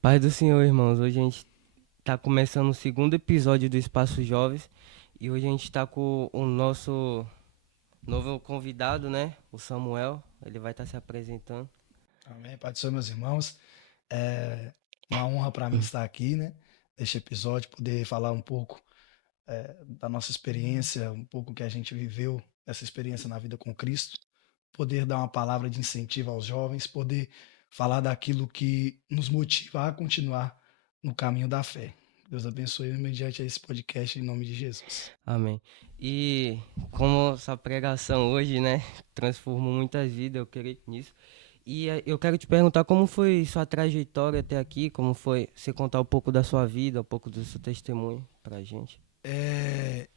Paz do Senhor, irmãos. Hoje a gente está começando o segundo episódio do Espaço Jovens e hoje a gente está com o nosso novo convidado, né? O Samuel. Ele vai estar se apresentando. Amém. Pai do Senhor, meus irmãos. É uma honra para mim estar aqui, né? Neste episódio, poder falar um pouco da nossa experiência, um pouco que a gente viveu, essa experiência na vida com Cristo. Poder dar uma palavra de incentivo aos jovens, poder falar daquilo que nos motiva a continuar no caminho da fé. Deus abençoe mediante esse podcast em nome de Jesus. Amém. E como essa pregação hoje, né, transformou muitas vidas, eu creio nisso. E eu quero te perguntar como foi sua trajetória até aqui, como foi você contar um pouco da sua vida, um pouco do seu testemunho pra gente. É,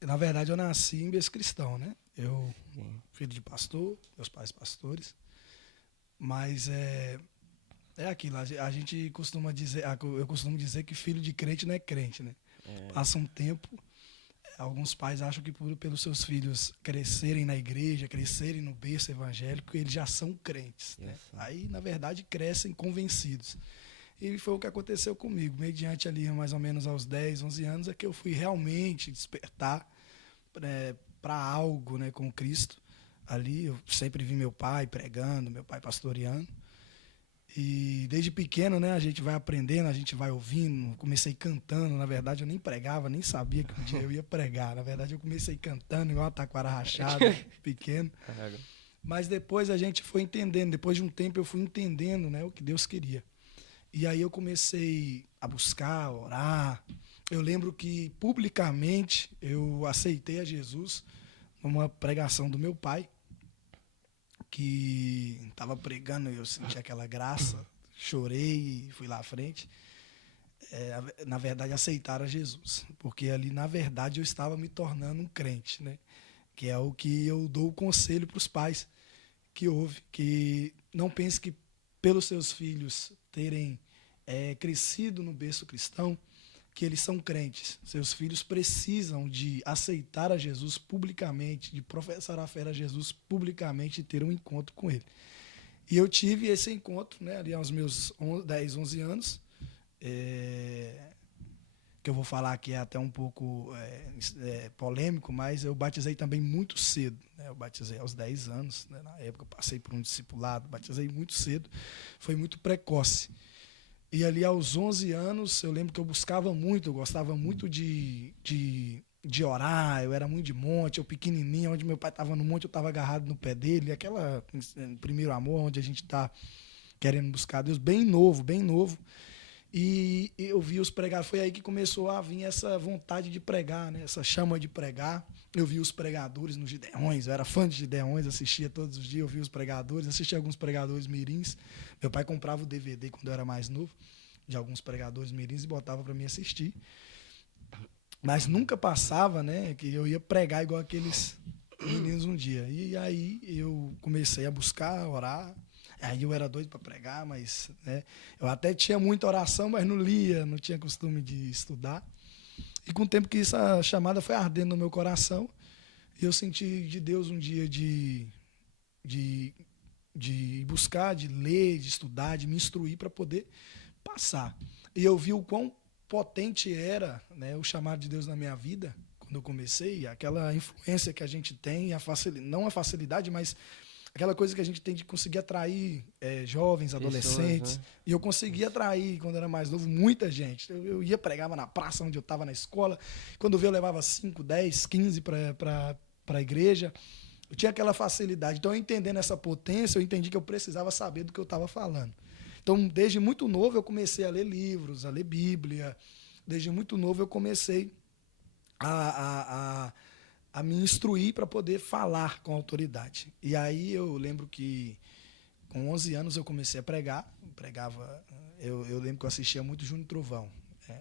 Na verdade, eu nasci em berço cristão, né? Eu, Sim. filho de pastor, meus pais pastores, mas é aquilo, a gente costuma dizer, eu costumo dizer que filho de crente não é crente, né? É, Passa um tempo, alguns pais acham que pelos seus filhos crescerem na igreja, crescerem no berço evangélico, eles já são crentes, eu né? sei. Aí, na verdade, crescem convencidos. E foi o que aconteceu comigo. Mediante ali, mais ou menos aos 10, 11 anos, é que eu fui realmente despertar para algo, né, com Cristo. Ali eu sempre vi meu pai pregando, meu pai pastoreando. E desde pequeno, né, a gente vai aprendendo, a gente vai ouvindo. Comecei cantando, na verdade eu nem pregava, nem sabia que um dia eu ia pregar. Na verdade eu comecei cantando igual uma taquara rachada, pequeno. Cara, Mas depois a gente foi entendendo, depois de um tempo eu fui entendendo, né, o que Deus queria. E aí eu comecei a buscar, a orar. Eu lembro que publicamente eu aceitei a Jesus numa pregação do meu pai, que estava pregando e eu senti aquela graça, chorei e fui lá à frente. Na verdade, aceitar a Jesus, porque ali, na verdade, eu estava me tornando um crente, né? Que é o que eu dou o conselho para os pais que ouve, que não pense que pelos seus filhos terem crescido no berço cristão, que eles são crentes. Seus filhos precisam de aceitar a Jesus publicamente, de professar a fé a Jesus publicamente e ter um encontro com ele. E eu tive esse encontro, né, ali aos meus 10, 11 anos, é, que eu vou falar aqui é até um pouco polêmico, mas eu batizei também muito cedo. Né? Eu batizei aos 10 anos, né? Na época eu passei por um discipulado, batizei muito cedo, foi muito precoce. E ali aos 11 anos, eu lembro que eu buscava muito, eu gostava muito de orar, eu era muito de monte, eu pequenininho, onde meu pai estava no monte, eu estava agarrado no pé dele, aquela primeiro amor, onde a gente está querendo buscar Deus, bem novo, bem novo. E eu vi os pregadores, foi aí que começou a vir essa vontade de pregar, né? Essa chama de pregar. Eu vi os pregadores nos Gideões, eu era fã de Gideões, assistia todos os dias, eu vi os pregadores, assistia alguns pregadores mirins. Meu pai comprava o DVD quando eu era mais novo, de alguns pregadores mirins e botava para mim assistir. Mas nunca passava, né, que eu ia pregar igual aqueles meninos um dia. E aí eu comecei a buscar, a orar. Aí eu era doido para pregar, mas né, eu até tinha muita oração, mas não lia, não tinha costume de estudar. E com o tempo que essa chamada foi ardendo no meu coração, eu senti de Deus um dia de, de buscar, de ler, de estudar, de me instruir para poder passar. E eu vi o quão potente era, né, o chamado de Deus na minha vida, quando eu comecei, aquela influência que a gente tem, não a facilidade, mas aquela coisa que a gente tem de conseguir atrair jovens, pessoas, adolescentes. né? E eu conseguia Isso. atrair, quando era mais novo, muita gente. Eu ia, pregava na praça onde eu estava na escola. Quando eu via, eu levava 5, 10, 15 para a igreja. Eu tinha aquela facilidade. Então, eu entendendo essa potência, eu entendi que eu precisava saber do que eu estava falando. Então, desde muito novo, eu comecei a ler livros, a ler Bíblia. Desde muito novo, eu comecei a, a, a me instruir para poder falar com autoridade. E aí eu lembro que com 11 anos eu comecei a pregar. Pregava, eu lembro que eu assistia muito Júnior Trovão.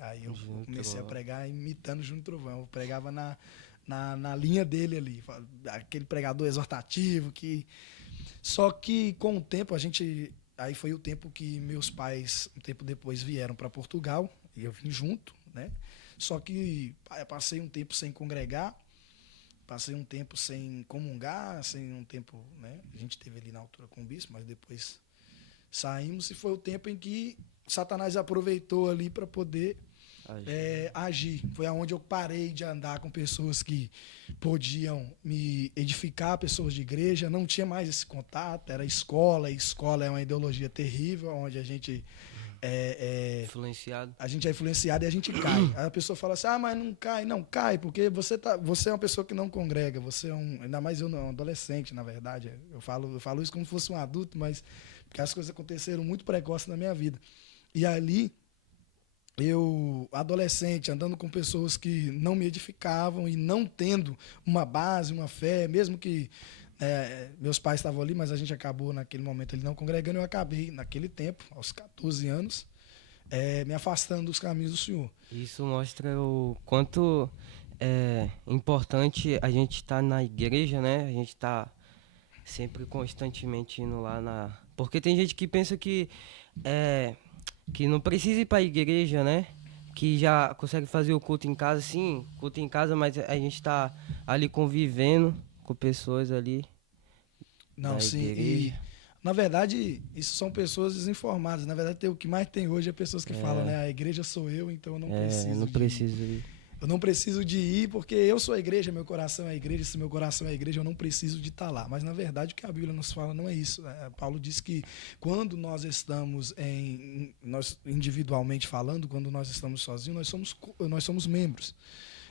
Aí eu comecei a Junto. pregar imitando Júnior Trovão. Eu pregava na linha dele ali, aquele pregador exortativo que só que com o tempo a gente aí foi o tempo que meus pais um tempo depois vieram para Portugal e eu vim junto, né? Só que passei um tempo sem congregar, passei um tempo sem comungar, sem um tempo, né? A gente teve ali na altura com o bispo, mas depois saímos e foi o tempo em que Satanás aproveitou ali para poder Agir. agir. Foi aonde eu parei de andar com pessoas que podiam me edificar, pessoas de igreja. Não tinha mais esse contato, era escola. E escola é uma ideologia terrível, onde Influenciado. a gente é influenciado e a gente cai. Aí a pessoa fala assim, mas não cai. Não, cai, porque você é uma pessoa que não congrega, você é ainda mais eu não, um adolescente, na verdade. Eu falo isso como se fosse um adulto, mas porque as coisas aconteceram muito precoce na minha vida. E ali, eu, adolescente, andando com pessoas que não me edificavam e não tendo uma base, uma fé, mesmo que meus pais estavam ali, mas a gente acabou naquele momento ali não congregando, eu acabei, naquele tempo, aos 14 anos, me afastando dos caminhos do Senhor. Isso mostra o quanto é importante a gente estar na igreja, né? A gente tá sempre constantemente indo lá na. Porque tem gente que pensa é, que não precisa ir pra igreja, né? Que já consegue fazer o culto em casa, sim, culto em casa, mas a gente tá ali convivendo com pessoas ali Não, da sim, igreja. e na verdade, isso são pessoas desinformadas. Na verdade, o que mais tem hoje é pessoas que falam, né? A igreja sou eu, então eu não Não preciso de ir. preciso ir. Eu não preciso de ir porque eu sou a igreja, meu coração é a igreja. Se meu coração é a igreja, eu não preciso de estar lá. Mas, na verdade, o que a Bíblia nos fala não é isso. Paulo diz que quando nós estamos nós individualmente falando, quando nós estamos sozinhos, nós somos membros.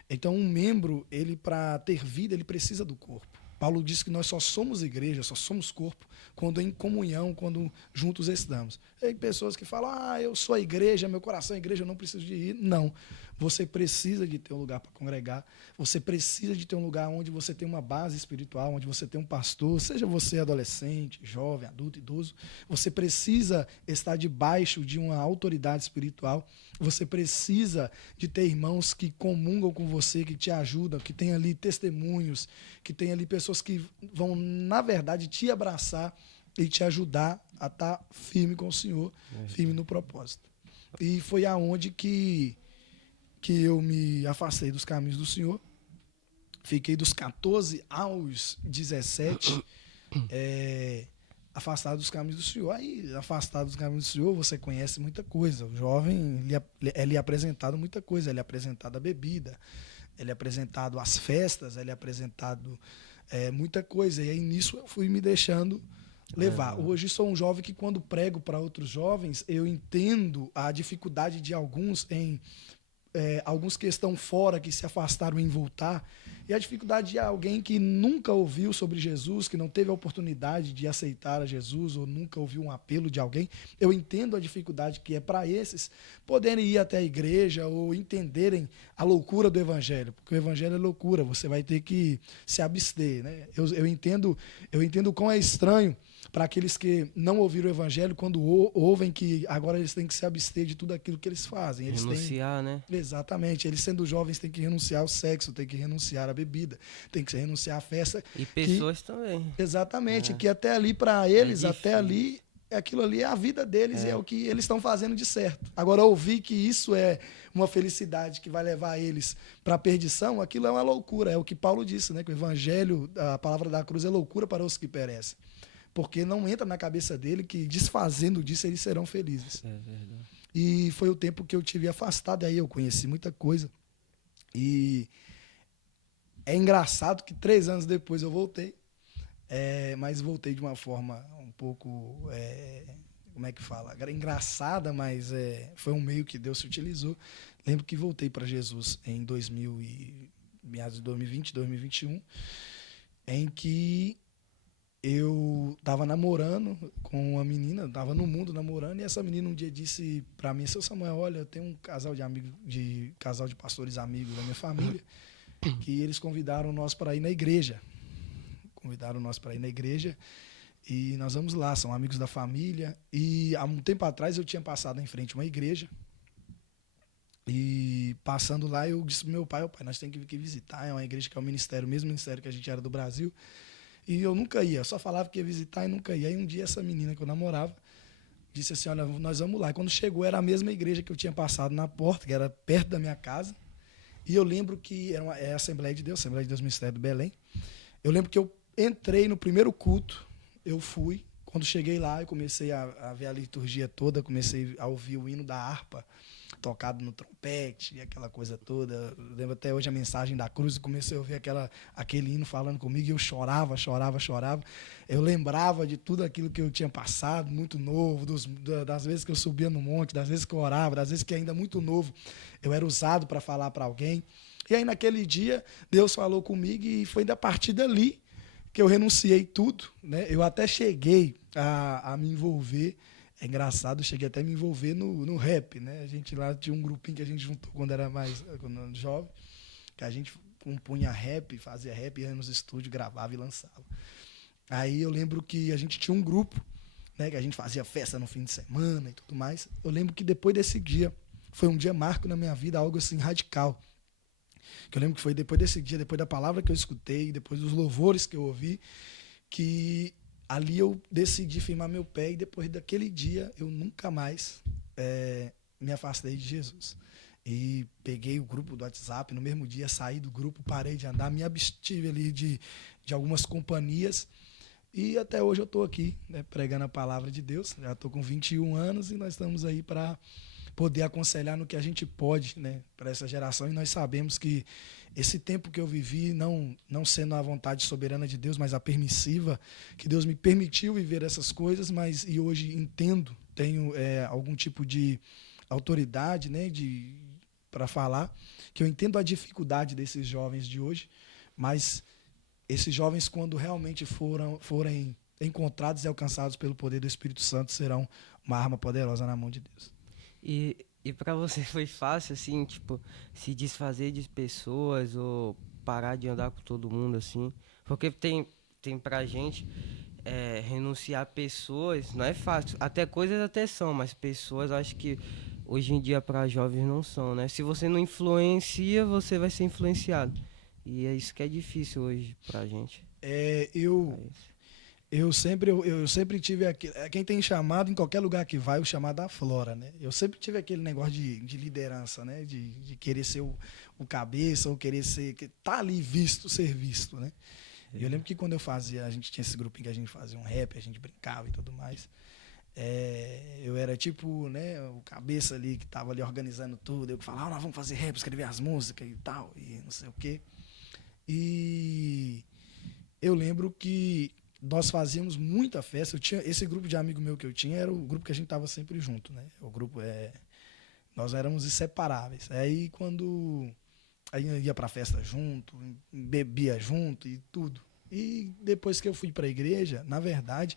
Então, um membro, ele para ter vida, ele precisa do corpo. Paulo diz que nós só somos igreja, só somos corpo, quando em comunhão, quando juntos estamos. Tem pessoas que falam, eu sou a igreja, meu coração é a igreja, eu não preciso de ir. Não. Você precisa de ter um lugar para congregar, você precisa de ter um lugar onde você tem uma base espiritual, onde você tem um pastor, seja você adolescente, jovem, adulto, idoso, você precisa estar debaixo de uma autoridade espiritual, você precisa de ter irmãos que comungam com você, que te ajudam, que tem ali testemunhos, que tem ali pessoas que vão, na verdade, te abraçar e te ajudar a estar firme com o Senhor, firme no propósito. E foi aonde que eu me afastei dos caminhos do Senhor. Fiquei dos 14 aos 17 afastado dos caminhos do Senhor. Aí, afastado dos caminhos do Senhor, você conhece muita coisa. O jovem, ele é apresentado muita coisa. Ele é apresentado a bebida, ele é apresentado às festas, ele é apresentado muita coisa. E aí, nisso, eu fui me deixando levar. Hoje, sou um jovem que, quando prego para outros jovens, eu entendo a dificuldade de alguns alguns que estão fora, que se afastaram em voltar, e a dificuldade de alguém que nunca ouviu sobre Jesus, que não teve a oportunidade de aceitar a Jesus, ou nunca ouviu um apelo de alguém. Eu entendo a dificuldade que é para esses poderem ir até a igreja ou entenderem a loucura do evangelho, porque o evangelho é loucura, você vai ter que se abster, né? Eu entendo o quão é estranho para aqueles que não ouviram o evangelho, quando ouvem que agora eles têm que se abster de tudo aquilo que eles fazem. Renunciar, né? Exatamente. Eles, sendo jovens, têm que renunciar ao sexo, têm que renunciar à bebida, têm que renunciar à festa. E pessoas também. Exatamente. Que até ali, para eles, difícil. até ali, aquilo ali é a vida deles e é o que eles estão fazendo de certo. Agora, ouvir que isso é uma felicidade que vai levar eles para a perdição, aquilo é uma loucura. É o que Paulo disse, né? Que o evangelho, a palavra da cruz é loucura para os que perecem. Porque não entra na cabeça dele que, desfazendo disso, eles serão felizes. É verdade. E foi o tempo que eu tive afastado, aí eu conheci muita coisa. E é engraçado que 3 anos depois eu voltei, mas voltei de uma forma um pouco, como é que fala? Engraçada, mas foi um meio que Deus se utilizou. Lembro que voltei para Jesus em meados de 2020, 2021, em que eu estava namorando com uma menina, estava no mundo namorando, e essa menina um dia disse para mim, seu Samuel, olha, eu tenho um casal de pastores amigos da minha família, que eles convidaram nós para ir na igreja. E nós vamos lá, são amigos da família. E há um tempo atrás eu tinha passado em frente a uma igreja, e passando lá eu disse pro meu pai, nós temos que vir aqui visitar, é uma igreja que é o ministério, o mesmo ministério que a gente era do Brasil. E eu nunca ia, só falava que ia visitar e nunca ia. Aí um dia essa menina que eu namorava disse assim, olha, nós vamos lá. E quando chegou, era a mesma igreja que eu tinha passado na porta, que era perto da minha casa. E eu lembro que era a Assembleia de Deus Ministério do Belém. Eu lembro que eu entrei no primeiro culto, eu fui, Quando cheguei lá, eu comecei a ver a liturgia toda, comecei a ouvir o hino da harpa, tocado no trompete, e aquela coisa toda. Eu lembro até hoje a mensagem da cruz, e comecei a ouvir aquele hino falando comigo, e eu chorava, chorava, chorava. Eu lembrava de tudo aquilo que eu tinha passado, muito novo, das vezes que eu subia no monte, das vezes que eu orava, das vezes que ainda muito novo eu era usado para falar para alguém. E aí naquele dia, Deus falou comigo, e foi da partir dali que eu renunciei tudo, né? Eu até cheguei a me envolver, é engraçado, eu cheguei até a me envolver no rap, né? A gente lá tinha um grupinho que a gente juntou quando era jovem, que a gente compunha rap, fazia rap, ia nos estúdios, gravava e lançava. Aí eu lembro que a gente tinha um grupo, né? Que a gente fazia festa no fim de semana e tudo mais. Eu lembro que depois desse dia, foi um dia marco na minha vida, algo assim radical. Que eu lembro que foi depois desse dia, depois da palavra que eu escutei, depois dos louvores que eu ouvi, que ali eu decidi firmar meu pé, e depois daquele dia eu nunca mais me afastei de Jesus. E peguei o grupo do WhatsApp, no mesmo dia saí do grupo, parei de andar, me abstive ali de algumas companhias, e até hoje eu estou aqui, né, pregando a palavra de Deus. Já estou com 21 anos, e nós estamos aí para poder aconselhar no que a gente pode, né, para essa geração. E nós sabemos que esse tempo que eu vivi, não sendo a vontade soberana de Deus, mas a permissiva, que Deus me permitiu viver essas coisas, e hoje entendo, tenho algum tipo de autoridade, né, para falar, que eu entendo a dificuldade desses jovens de hoje, mas esses jovens, quando realmente forem encontrados e alcançados pelo poder do Espírito Santo, serão uma arma poderosa na mão de Deus. E para você foi fácil, assim, tipo, se desfazer de pessoas ou parar de andar com todo mundo, assim? Porque tem pra gente renunciar a pessoas, não é fácil. Até coisas até são, mas pessoas acho que hoje em dia para jovens não são, né? Se você não influencia, você vai ser influenciado. E é isso que é difícil hoje pra gente. Eu sempre tive quem tem chamado, em qualquer lugar que vai, o chamado aflora, né? Eu sempre tive aquele negócio de liderança, né? De querer ser o cabeça, ou querer tá ali ser visto, né? E eu lembro que quando a gente tinha esse grupinho que a gente fazia um rap, a gente brincava e tudo mais. Eu era tipo, né, o cabeça ali que tava ali organizando tudo. Eu falava, nós vamos fazer rap, escrever as músicas e tal, e não sei o quê. E eu lembro que nós fazíamos muita festa. Esse grupo de amigo meu que eu tinha era o grupo que a gente tava sempre junto, né? O grupo nós éramos inseparáveis. Aí quando a gente ia pra festa junto, bebia junto e tudo. E depois que eu fui para a igreja, na verdade,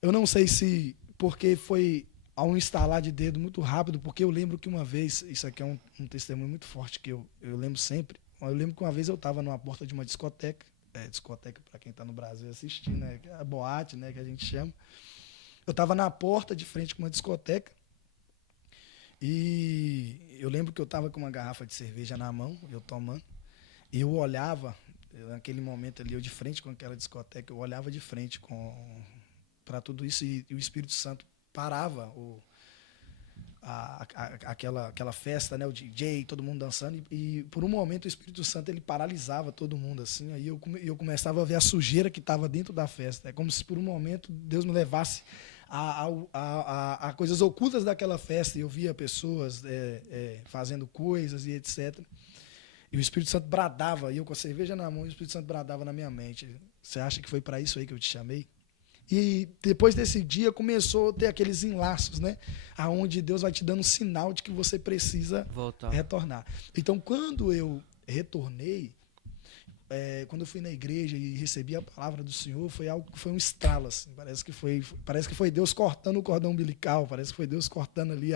eu não sei se porque foi ao instalar de dedo muito rápido, porque eu lembro que uma vez, isso aqui é um testemunho muito forte que eu lembro sempre. Eu lembro que uma vez eu estava numa porta de uma discoteca, discoteca para quem está no Brasil assistindo, né, a boate, né, que a gente chama. Eu estava na porta de frente com uma discoteca, e eu lembro que eu estava com uma garrafa de cerveja na mão, eu tomando, e eu olhava, naquele momento ali, eu de frente com aquela discoteca, eu olhava de frente para tudo isso, e o Espírito Santo parava aquela festa, né, o DJ, todo mundo dançando, e por um momento o Espírito Santo ele paralisava todo mundo, assim. Aí eu começava a ver a sujeira que estava dentro da festa. É como se por um momento Deus me levasse a coisas ocultas daquela festa, e eu via pessoas fazendo coisas e etc. E o Espírito Santo bradava, e eu com a cerveja na mão, e o Espírito Santo bradava na minha mente: você acha que foi para isso aí que eu te chamei? E depois desse dia começou a ter aqueles enlaços, né? Aonde Deus vai te dando um sinal de que você precisa retornar. Então, quando eu retornei, quando eu fui na igreja e recebi a palavra do Senhor, foi algo que foi um estralo, assim. Parece que foi Deus cortando o cordão umbilical, parece que foi Deus cortando ali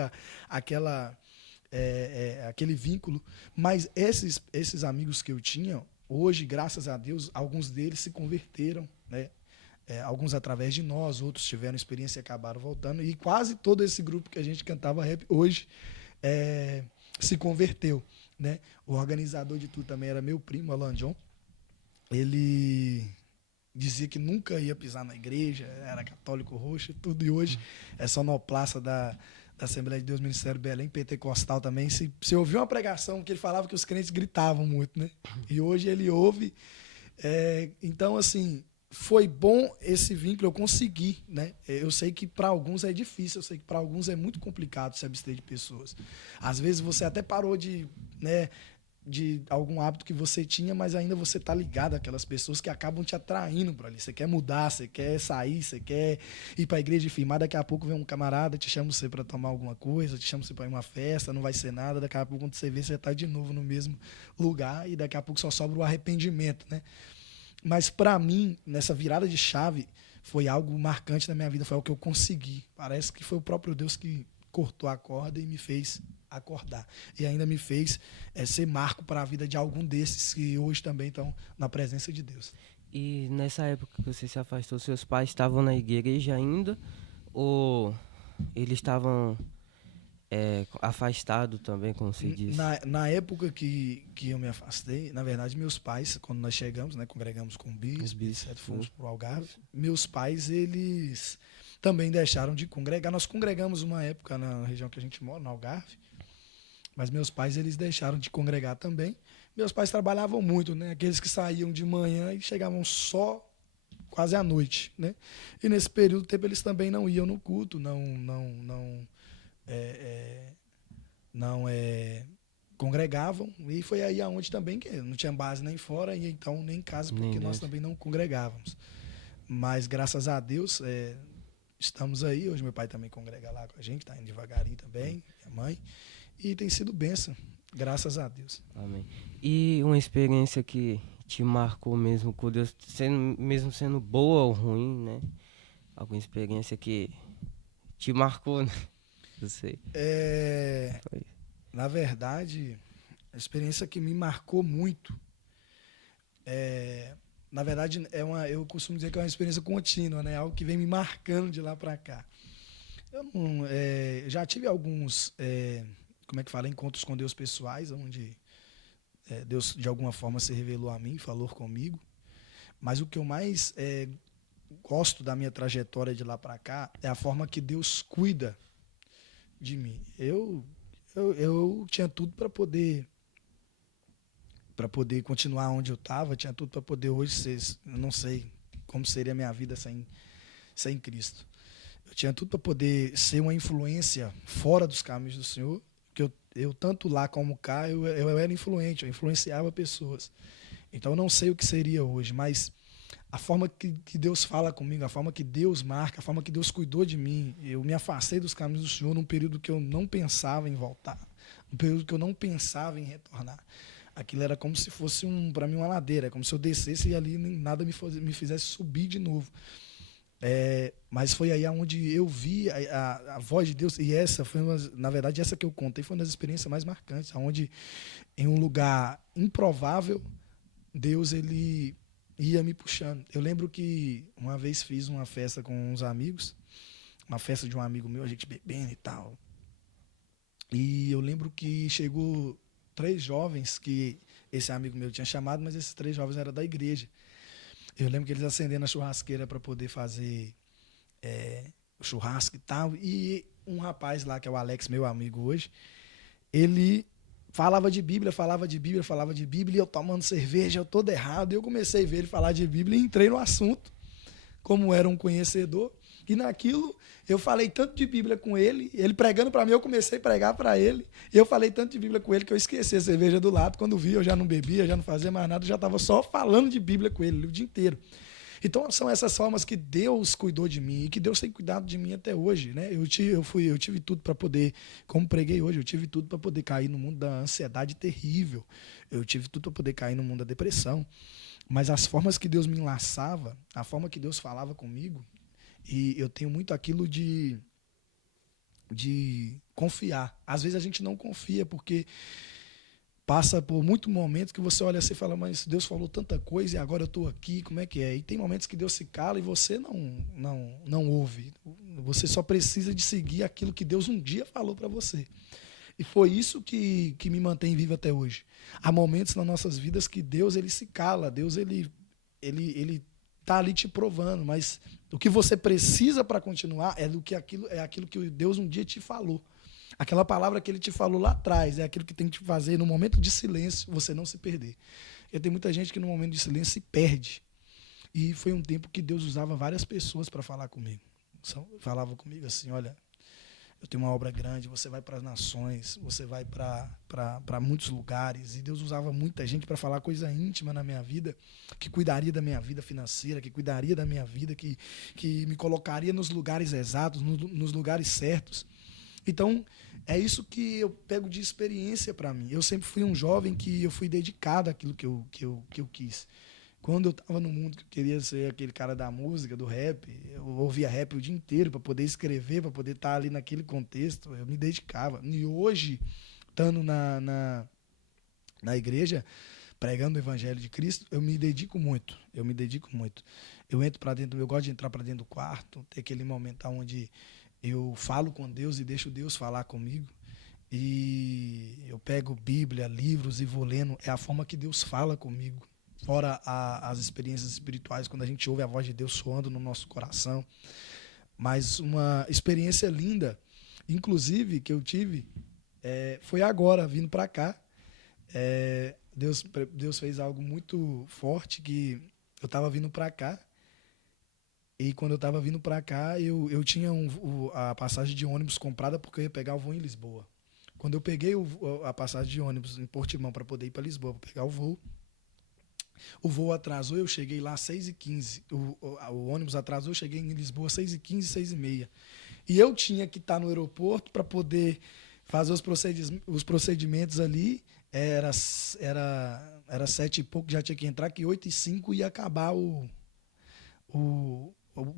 aquele vínculo. Mas esses amigos que eu tinha, hoje, graças a Deus, alguns deles se converteram, né? Alguns através de nós, outros tiveram experiência e acabaram voltando. E quase todo esse grupo que a gente cantava rap hoje se converteu, né? O organizador de tudo também era meu primo, Alan John. Ele dizia que nunca ia pisar na igreja, era católico roxo, tudo. E hoje é sonoplasta da Assembleia de Deus Ministério Belém, pentecostal também. Se ouviu uma pregação que ele falava que os crentes gritavam muito, né? E hoje ele ouve. Então, assim, foi bom esse vínculo, eu consegui, né? Eu sei que para alguns é difícil, eu sei que para alguns é muito complicado se abster de pessoas. Às vezes você até parou de, né, de algum hábito que você tinha, mas ainda você tá ligado àquelas pessoas que acabam te atraindo para ali. Você quer mudar, você quer sair, você quer ir para a igreja e firmar, daqui a pouco vem um camarada, te chama você para tomar alguma coisa, te chama você para ir uma festa, não vai ser nada, daqui a pouco quando você vê, você tá de novo no mesmo lugar e daqui a pouco só sobra o arrependimento, né? Mas para mim, nessa virada de chave, foi algo marcante na minha vida, foi algo que eu consegui. Parece que foi o próprio Deus que cortou a corda e me fez acordar. E ainda me fez ser marco para a vida de algum desses que hoje também estão na presença de Deus. E nessa época que você se afastou, seus pais estavam na igreja ainda? Ou eles estavam afastados também, como se diz? Na época que eu me afastei, na verdade, meus pais, quando nós chegamos, né, congregamos com o bispo, etc., fomos para o Algarve, meus pais, eles também deixaram de congregar. Nós congregamos uma época na região que a gente mora, no Algarve, mas meus pais, eles deixaram de congregar também. Meus pais trabalhavam muito, né? Aqueles que saíam de manhã e chegavam só quase à noite, né? E nesse período de tempo eles também não iam no culto, não congregavam. E foi aí aonde também que não tinha base nem fora e então nem em casa, porque nós também não congregávamos. Mas graças a Deus estamos aí. Hoje meu pai também congrega lá com a gente, está indo devagarinho também, minha mãe. E tem sido bênção, graças a Deus. Amém. E uma experiência que te marcou mesmo com Deus, mesmo sendo boa ou ruim, né? Alguma experiência que te marcou, né? Não sei. Na verdade, a experiência que me marcou muito, na verdade, eu costumo dizer que é uma experiência contínua, né? Algo que vem me marcando de lá para cá. Eu não, já tive alguns, como é que fala, encontros com Deus pessoais, onde Deus de alguma forma se revelou a mim, falou comigo. Mas o que eu mais gosto da minha trajetória de lá para cá é a forma que Deus cuida de mim. Eu tinha tudo para poder continuar onde eu estava, tinha tudo para poder hoje ser, eu não sei como seria a minha vida sem Cristo. Eu tinha tudo para poder ser uma influência fora dos caminhos do Senhor, que eu tanto lá como cá, eu era influente, eu influenciava pessoas. Então eu não sei o que seria hoje, mas a forma que Deus fala comigo, a forma que Deus marca, a forma que Deus cuidou de mim, eu me afastei dos caminhos do Senhor num período que eu não pensava em voltar, num período que eu não pensava em retornar. Aquilo era como se fosse para mim uma ladeira, como se eu descesse e ali nada me fizesse subir de novo. Mas foi aí onde eu vi a voz de Deus, e essa foi na verdade essa que eu contei foi uma das experiências mais marcantes, onde em um lugar improvável Deus ele ia me puxando. Eu lembro que uma vez fiz uma festa com uns amigos, uma festa de um amigo meu, a gente bebendo e tal, e eu lembro que chegou 3 jovens que esse amigo meu tinha chamado, mas esses 3 jovens eram da igreja. Eu lembro que eles acenderam a churrasqueira para poder fazer o churrasco e tal. E um rapaz lá, que é o Alex, meu amigo hoje, ele falava de Bíblia, e eu tomando cerveja, eu todo errado. E eu comecei a ver ele falar de Bíblia e entrei no assunto, como era um conhecedor. E naquilo, eu falei tanto de Bíblia com ele pregando para mim, eu comecei a pregar para ele. E eu falei tanto de Bíblia com ele que eu esqueci a cerveja do lado. Quando vi, eu já não bebia, já não fazia mais nada, eu já estava só falando de Bíblia com ele o dia inteiro. Então, são essas formas que Deus cuidou de mim e que Deus tem cuidado de mim até hoje, né? Eu tive tudo para poder, como preguei hoje, eu tive tudo para poder cair no mundo da ansiedade terrível. Eu tive tudo para poder cair no mundo da depressão. Mas as formas que Deus me enlaçava, a forma que Deus falava comigo, e eu tenho muito aquilo de confiar. Às vezes a gente não confia porque passa por muitos momentos que você olha assim e fala, mas Deus falou tanta coisa e agora eu estou aqui, como é que é? E tem momentos que Deus se cala e você não ouve. Você só precisa de seguir aquilo que Deus um dia falou para você. E foi isso que me mantém vivo até hoje. Há momentos nas nossas vidas que Deus ele se cala, Deus ele está ali te provando, mas o que você precisa para continuar é aquilo que Deus um dia te falou. Aquela palavra que ele te falou lá atrás, é aquilo que tem que te fazer no momento de silêncio, você não se perder. E tem muita gente que no momento de silêncio se perde. E foi um tempo que Deus usava várias pessoas para falar comigo. Falava comigo assim, olha, eu tenho uma obra grande, você vai para as nações, você vai para muitos lugares. E Deus usava muita gente para falar coisa íntima na minha vida, que cuidaria da minha vida financeira, que cuidaria da minha vida, que me colocaria nos lugares exatos, nos lugares certos. Então, é isso que eu pego de experiência para mim. Eu sempre fui um jovem que eu fui dedicado àquilo que eu quis. Quando eu estava no mundo que eu queria ser aquele cara da música, do rap, eu ouvia rap o dia inteiro para poder escrever, para poder estar ali naquele contexto, eu me dedicava. E hoje, estando na igreja, pregando o evangelho de Cristo, eu me dedico muito. Eu entro para dentro, eu gosto de entrar para dentro do quarto, ter aquele momento onde eu falo com Deus e deixo Deus falar comigo. E eu pego Bíblia, livros e vou lendo. É a forma que Deus fala comigo. Fora as experiências espirituais, quando a gente ouve a voz de Deus soando no nosso coração. Mas uma experiência linda, inclusive, que eu tive, foi agora, vindo para cá. Deus fez algo muito forte, que eu estava vindo para cá. E quando eu estava vindo para cá, eu tinha a passagem de ônibus comprada porque eu ia pegar o voo em Lisboa. Quando eu peguei a passagem de ônibus em Portimão para poder ir para Lisboa, para pegar o voo atrasou, eu cheguei lá às 6h15. O ônibus atrasou, eu cheguei em Lisboa às 6h15, 6h30. E eu tinha que estar no aeroporto para poder fazer os procedimentos ali. Era 7 e pouco, já tinha que entrar, que 8h05 ia acabar o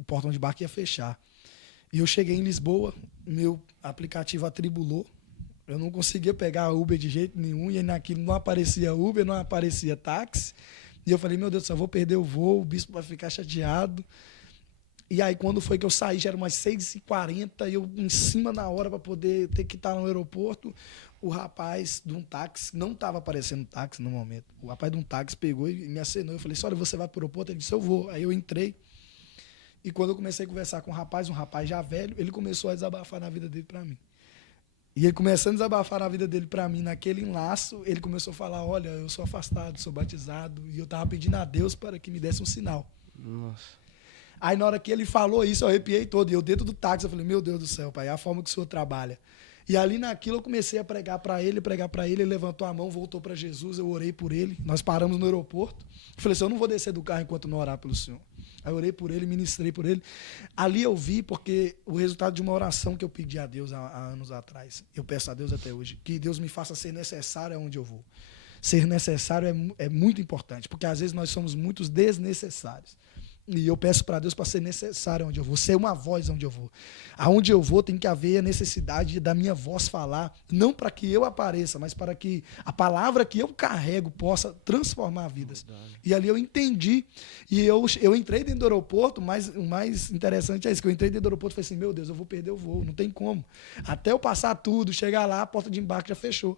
portão de barco ia fechar. E eu cheguei em Lisboa, meu aplicativo atribulou, eu não conseguia pegar a Uber de jeito nenhum, e naquilo não aparecia Uber, não aparecia táxi. E eu falei, meu Deus do céu, vou perder o voo, o bispo vai ficar chateado. E aí, quando foi que eu saí, já era umas 6h40, eu em cima da hora para poder ter que estar no aeroporto. O rapaz de um táxi, não estava aparecendo táxi no momento, o rapaz de um táxi pegou e me acenou. Eu falei, olha, você vai para o aeroporto? Ele disse, eu vou. Aí eu entrei. E quando eu comecei a conversar com um rapaz já velho, ele começou a desabafar na vida dele para mim. E ele começando a desabafar na vida dele para mim, naquele enlaço, ele começou a falar, olha, eu sou afastado, sou batizado, e eu estava pedindo a Deus para que me desse um sinal. Nossa. Aí na hora que ele falou isso, eu arrepiei todo. E eu dentro do táxi, eu falei, meu Deus do céu, pai, é a forma que o senhor trabalha. E ali naquilo eu comecei a pregar para ele, ele levantou a mão, voltou para Jesus, eu orei por ele, nós paramos no aeroporto. Eu falei assim, eu não vou descer do carro enquanto não orar pelo senhor. Aí eu orei por ele, ministrei por ele. Ali eu vi, porque o resultado de uma oração que eu pedi a Deus há anos atrás, eu peço a Deus até hoje, que Deus me faça ser necessário aonde eu vou. Ser necessário é muito importante, porque às vezes nós somos muito desnecessários. E eu peço para Deus para ser necessário onde eu vou, ser uma voz onde eu vou. Aonde eu vou tem que haver a necessidade da minha voz falar, não para que eu apareça, mas para que a palavra que eu carrego possa transformar vidas. E ali eu entendi, e eu entrei dentro do aeroporto, mas o mais interessante é isso, que eu entrei dentro do aeroporto e falei assim, meu Deus, eu vou perder o voo, não tem como. Até eu passar tudo, chegar lá, a porta de embarque já fechou.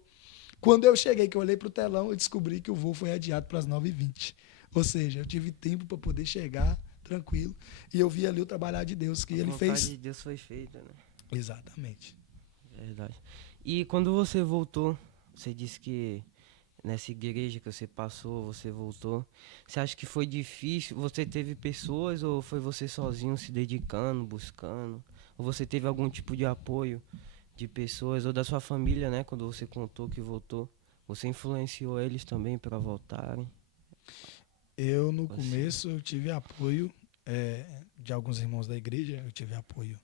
Quando eu cheguei, que eu olhei para o telão, eu descobri que o voo foi adiado para as 9h20. Ou seja, eu tive tempo para poder chegar tranquilo. E eu vi ali o trabalhar de Deus que ele fez. A vontade de Deus foi feita, né? Exatamente. Verdade. E quando você voltou, você disse que nessa igreja que você passou, você voltou. Você acha que foi difícil? Você teve pessoas ou foi você sozinho se dedicando, buscando? Ou você teve algum tipo de apoio de pessoas ou da sua família, né? Quando você contou que voltou, você influenciou eles também para voltarem? Eu, no começo, eu tive apoio de alguns irmãos da igreja, eu tive apoio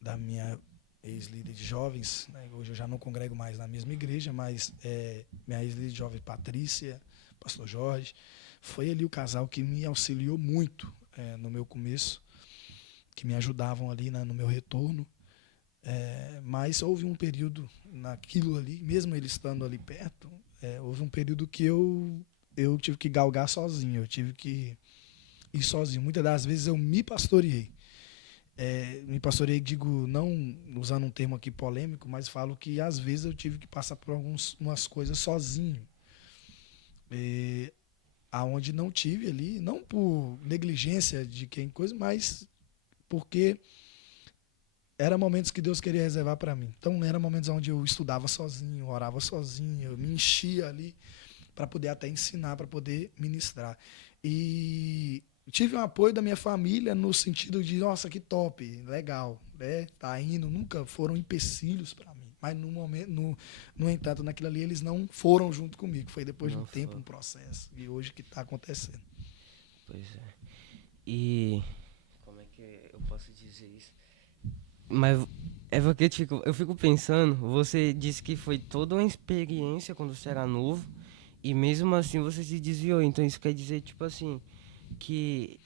da minha ex-líder de jovens, né? Hoje eu já não congrego mais na mesma igreja, mas minha ex-líder de jovens, Patrícia, pastor Jorge, foi ali o casal que me auxiliou muito no meu começo, que me ajudavam ali no meu retorno. Mas houve um período naquilo ali, mesmo ele estando ali perto, houve um período que eu tive que galgar sozinho, eu tive que ir sozinho. Muitas das vezes eu me pastoreei. Me pastoreei, digo, não usando um termo aqui polêmico, mas falo que às vezes eu tive que passar por umas coisas sozinho. Aonde não tive ali, não por negligência de quem coisa, mas porque eram momentos que Deus queria reservar para mim. Então, eram momentos onde eu estudava sozinho, orava sozinho, eu me enchia ali para poder até ensinar, para poder ministrar. E tive um apoio da minha família no sentido de, nossa, que top, legal, né? Tá indo, nunca foram empecilhos para mim. Mas no momento, no entanto, naquilo ali eles não foram junto comigo. Foi depois de um Não tempo, foi. um processo. E hoje que está acontecendo. Pois é. E como é que eu posso dizer isso? Mas é porque tipo, eu fico pensando, você disse que foi toda uma experiência quando você era novo e mesmo assim você se desviou. Então isso quer dizer tipo assim, que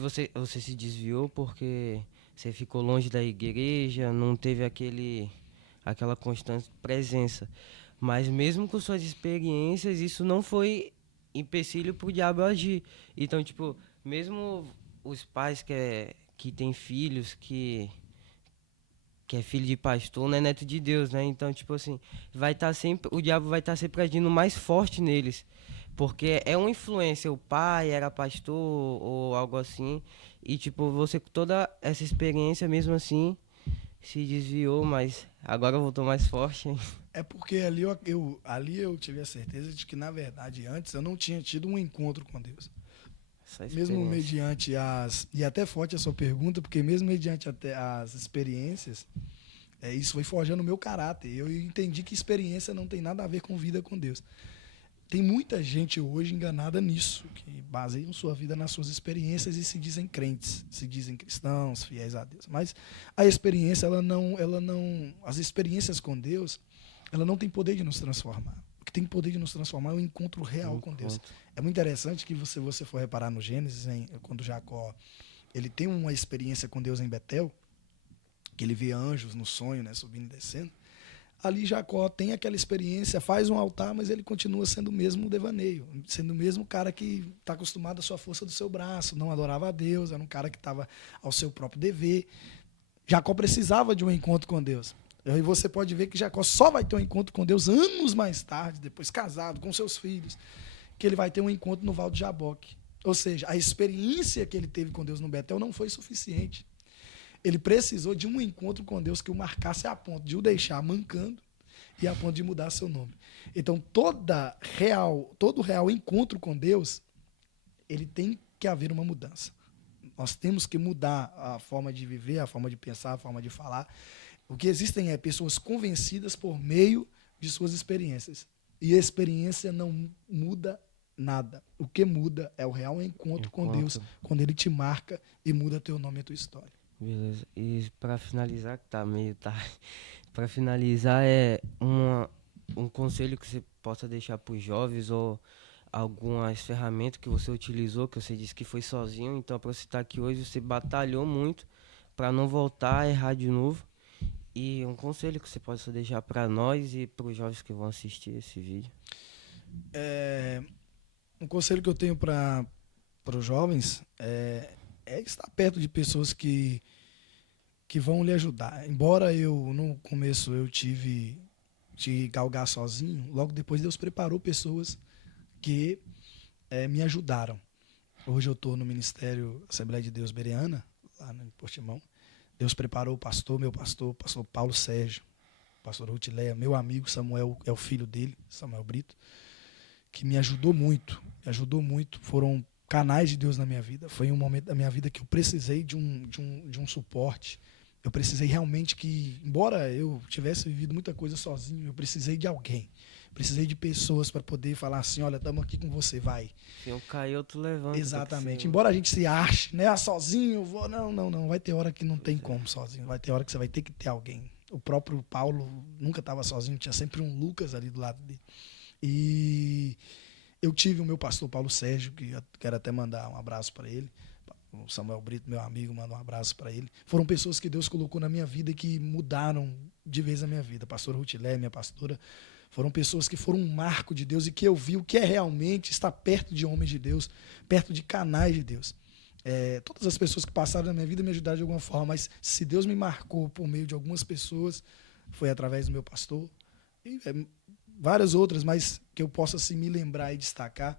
você se desviou porque você ficou longe da igreja, não teve aquela constante presença. Mas mesmo com suas experiências, isso não foi empecilho pro diabo agir. Então, tipo, mesmo os pais que têm filhos, que é filho de pastor, não é neto de Deus, né? Então, tipo assim, vai estar sempre, o diabo vai estar sempre agindo mais forte neles. Porque é uma influência, o pai era pastor ou algo assim. E tipo, você com toda essa experiência mesmo assim se desviou, mas agora voltou mais forte. É porque ali eu tive a certeza de que, na verdade, antes eu não tinha tido um encontro com Deus. Essa Mesmo experiência. mediante as. E até forte a sua pergunta, porque mesmo mediante até as experiências, isso foi forjando o meu caráter. Eu entendi que experiência não tem nada a ver com vida com Deus. Tem muita gente hoje enganada nisso, que baseiam sua vida nas suas experiências e se dizem crentes, se dizem cristãos, fiéis a Deus. Mas a experiência, as experiências com Deus, ela não tem poder de nos transformar. O que tem poder de nos transformar é o encontro real com Deus. Encontro. É muito interessante que você for reparar no Gênesis, quando Jacó ele tem uma experiência com Deus em Betel, que ele vê anjos no sonho, né, subindo e descendo. Ali Jacó tem aquela experiência, faz um altar, mas ele continua sendo o mesmo devaneio, sendo o mesmo cara que está acostumado à sua força do seu braço, não adorava a Deus, era um cara que estava ao seu próprio dever. Jacó precisava de um encontro com Deus. E você pode ver que Jacó só vai ter um encontro com Deus anos mais tarde, depois casado, com seus filhos, que ele vai ter um encontro no Val de Jaboque. Ou seja, a experiência que ele teve com Deus no Betel não foi suficiente. Ele precisou de um encontro com Deus que o marcasse a ponto de o deixar mancando e a ponto de mudar seu nome. Então, todo real encontro com Deus, ele tem que haver uma mudança. Nós temos que mudar a forma de viver, a forma de pensar, a forma de falar. O que existem é pessoas convencidas por meio de suas experiências. E a experiência não muda nada. O que muda é o real encontro com Deus, Encontro. quando ele te marca e muda teu nome e a tua história. Beleza. E pra finalizar, que tá meio tarde, pra finalizar um conselho que você possa deixar pros jovens ou algumas ferramentas que você utilizou, que você disse que foi sozinho, então pra você estar aqui hoje, você batalhou muito pra não voltar a errar de novo. E um conselho que você possa deixar pra nós e pros jovens que vão assistir esse vídeo. É, um conselho que eu tenho para os jovens é estar perto de pessoas que vão lhe ajudar. Embora eu, no começo, eu tive de galgar sozinho, logo depois Deus preparou pessoas que me ajudaram. Hoje eu estou no Ministério Assembleia de Deus Bereana, lá em Portimão. Deus preparou meu pastor Paulo Sérgio, pastor Rutileia, meu amigo Samuel, é o filho dele, Samuel Brito, que me ajudou muito, foram canais de Deus na minha vida. Foi um momento da minha vida que eu precisei de um suporte. Eu precisei realmente que, embora eu tivesse vivido muita coisa sozinho, eu precisei de alguém. Precisei de pessoas para poder falar assim, olha, estamos aqui com você, vai. Se um cair, outro levanta. Tem que ser Exatamente. um. Embora a gente se ache, né, sozinho, eu vou. Não. Vai ter hora que não tem Pois é. como sozinho. Vai ter hora que você vai ter que ter alguém. O próprio Paulo nunca estava sozinho, tinha sempre um Lucas ali do lado dele. E eu tive o meu pastor Paulo Sérgio, que eu quero até mandar um abraço para ele. O Samuel Brito, meu amigo, manda um abraço para ele. Foram pessoas que Deus colocou na minha vida e que mudaram de vez a minha vida. A pastora Rutilé, minha pastora, foram pessoas que foram um marco de Deus e que eu vi o que é realmente estar perto de homens de Deus, perto de canais de Deus. Todas as pessoas que passaram na minha vida me ajudaram de alguma forma, mas se Deus me marcou por meio de algumas pessoas, foi através do meu pastor. E várias outras, mas que eu possa assim, me lembrar e destacar.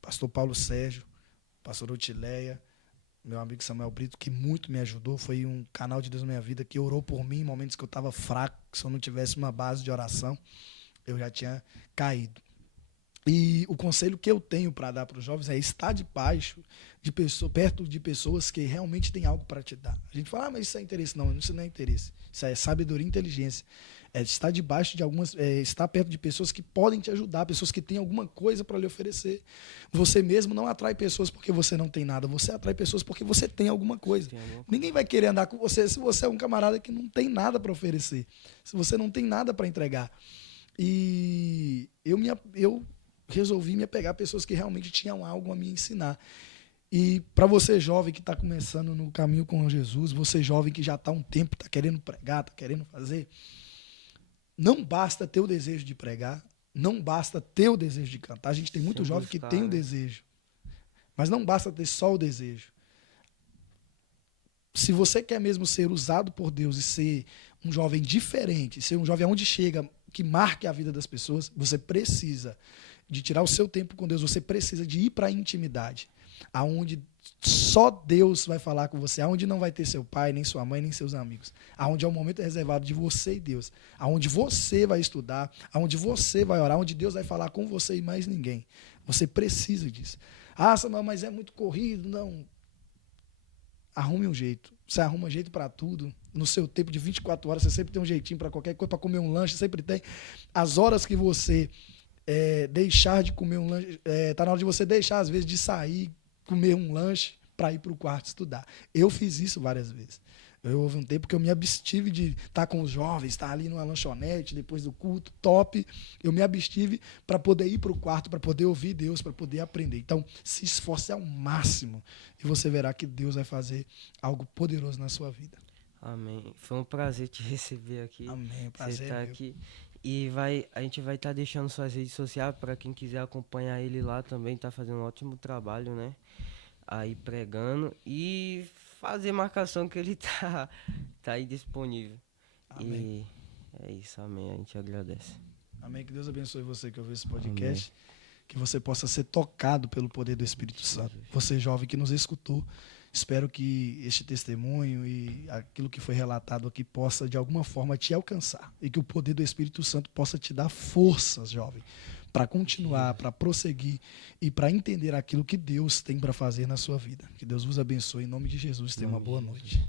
Pastor Paulo Sérgio, pastor Otileia, meu amigo Samuel Brito, que muito me ajudou, foi um canal de Deus na minha vida, que orou por mim em momentos que eu estava fraco, que se eu não tivesse uma base de oração, eu já tinha caído. E o conselho que eu tenho para dar para os jovens é estar perto de pessoas que realmente têm algo para te dar. A gente fala, mas isso é interesse. Não, isso não é interesse. Isso é sabedoria e inteligência. É estar estar perto de pessoas que podem te ajudar, pessoas que têm alguma coisa para lhe oferecer. Você mesmo não atrai pessoas porque você não tem nada, você atrai pessoas porque você tem alguma coisa. Ninguém vai querer andar com você se você é um camarada que não tem nada para oferecer, se você não tem nada para entregar. E eu resolvi me apegar a pessoas que realmente tinham algo a me ensinar. E para você jovem que está começando no caminho com Jesus, você jovem que já está há um tempo, está querendo pregar, está querendo fazer, não basta ter o desejo de pregar, não basta ter o desejo de cantar. A gente tem muito jovem que tem o desejo, mas não basta ter só o desejo. Se você quer mesmo ser usado por Deus e ser um jovem diferente, ser um jovem aonde chega, que marque a vida das pessoas, você precisa de tirar o seu tempo com Deus, você precisa de ir para a intimidade, aonde só Deus vai falar com você, aonde não vai ter seu pai, nem sua mãe, nem seus amigos, aonde é um momento reservado de você e Deus, aonde você vai estudar, aonde você vai orar, onde Deus vai falar com você e mais ninguém. Você precisa disso. Ah, Samuel, mas é muito corrido. Não. Arrume um jeito. Você arruma jeito para tudo. No seu tempo de 24 horas, você sempre tem um jeitinho para qualquer coisa, para comer um lanche, sempre tem. As horas que você deixar de comer um lanche, tá na hora de você deixar, às vezes, de sair, comer um lanche para ir para o quarto estudar. Eu fiz isso várias vezes. Houve um tempo que eu me abstive de estar com os jovens, estar ali numa lanchonete, depois do culto, top. Eu me abstive para poder ir para o quarto, para poder ouvir Deus, para poder aprender. Então, se esforce ao máximo e você verá que Deus vai fazer algo poderoso na sua vida. Amém. Foi um prazer te receber aqui. Amém. Prazer você tá aqui. E a gente vai estar deixando suas redes sociais para quem quiser acompanhar ele lá também. Tá fazendo um ótimo trabalho, né? Aí pregando e fazer marcação que ele tá aí disponível. Amém. E é isso, amém. A gente agradece. Amém. Que Deus abençoe você que ouviu esse podcast. Amém. Que você possa ser tocado pelo poder do Espírito Santo. Você jovem que nos escutou, espero que este testemunho e aquilo que foi relatado aqui possa de alguma forma te alcançar. E que o poder do Espírito Santo possa te dar forças, jovem, para continuar, para prosseguir e para entender aquilo que Deus tem para fazer na sua vida. Que Deus vos abençoe. Em nome de Jesus, tenha uma boa noite.